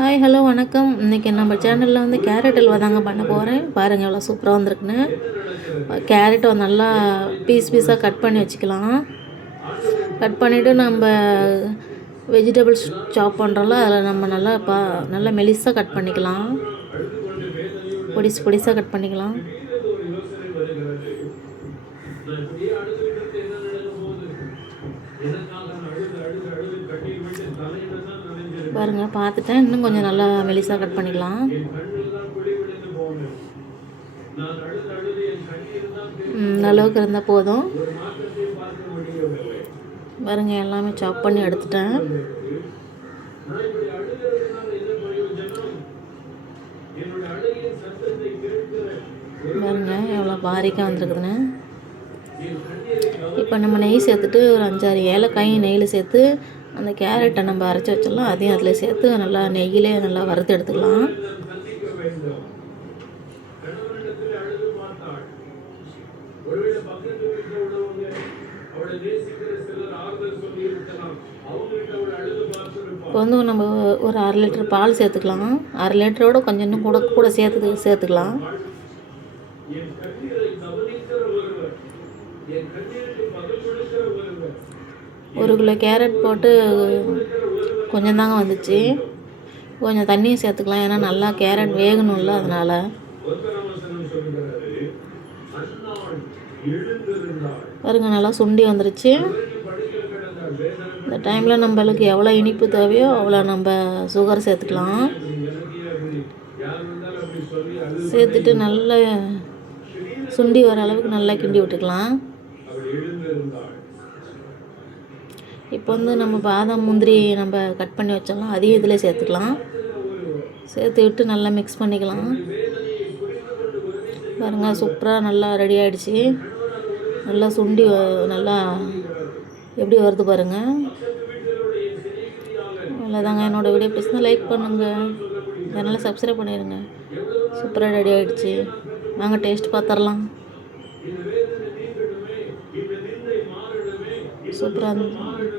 Hi hello வணக்கம். இன்றைக்கி நம்ம சேனலில் வந்து கேரட் அல்வா தாங்க பண்ண போகிறேன். பாருங்கள் எவ்வளோ சூப்பராக வந்திருக்குன்னு. கேரட்டை நல்லா பீஸாக கட் பண்ணி வச்சுக்கலாம். கட் பண்ணிவிட்டு நம்ம வெஜிடபிள்ஸ் சாப் பண்ணுறோம்ல, அதில் நம்ம நல்லா மெலிசாக கட் பண்ணிக்கலாம். பொடிசாக கட் பண்ணிக்கலாம். பாருங்கள் பார்த்துட்டேன். இன்னும் கொஞ்சம் நல்லா மெலிசாக கட் பண்ணிக்கலாம். இந்த அளவுக்கு இருந்தால் போதும். பாருங்கள் எல்லாமே சாப் பண்ணி எடுத்துட்டேன். பாருங்கள் எவ்வளோ பாரிக்காக வந்துருக்குதுன்னு. இப்போ நம்ம நெய் சேர்த்துட்டு ஒரு 5-6 ஏலக்காய் நெய்யில் சேர்த்து அந்த கேரட்டை நம்ம அரைச்சி வச்சிடலாம். அதையும் அதில் சேர்த்து நல்லா நெய்யிலே நல்லா வறுத்து எடுத்துக்கலாம். இப்போ வந்து நம்ம ஒரு 1/2 லிட்டர் பால் சேர்த்துக்கலாம். 1/2 லிட்டரோட கொஞ்சம் இன்னும் கூட சேர்த்துக்கலாம். ஒரு கிலோ கேரட் போட்டு கொஞ்சம் தாங்க வந்துச்சு. கொஞ்சம் தண்ணியும் சேர்த்துக்கலாம், ஏன்னா நல்லா கேரட் வேகணும்ல, அதனால். பாருங்க நல்லா சுண்டி வந்துருச்சு. இந்த டைமில் நம்மளுக்கு எவ்வளோ இனிப்பு தேவையோ அவ்வளோ நம்ம சுகர் சேர்த்துக்கலாம். சேர்த்துட்டு நல்லா சுண்டி வர அளவுக்கு நல்லா கிண்டி விட்டுக்கலாம். இப்போ வந்து நம்ம பாதாம் முந்திரி நம்ம கட் பண்ணி வச்சோம்லாம், அதையும் இதில் சேர்த்துக்கலாம். சேர்த்து விட்டு நல்லா மிக்ஸ் பண்ணிக்கலாம். பாருங்கள் சூப்பராக நல்லா ரெடி ஆகிடுச்சு. நல்லா சுண்டி நல்லா எப்படி வருது பாருங்கள். அவ்வளோதாங்க. என்னோடய வீடியோ பிடிச்சிருந்தா லைக் பண்ணுங்கள், அதனால் சப்ஸ்கிரைப் பண்ணிடுங்க. சூப்பராக ரெடி ஆகிடுச்சு. வாங்க டேஸ்ட் பார்த்துடலாம். சூப்பராக இருந்துச்சு.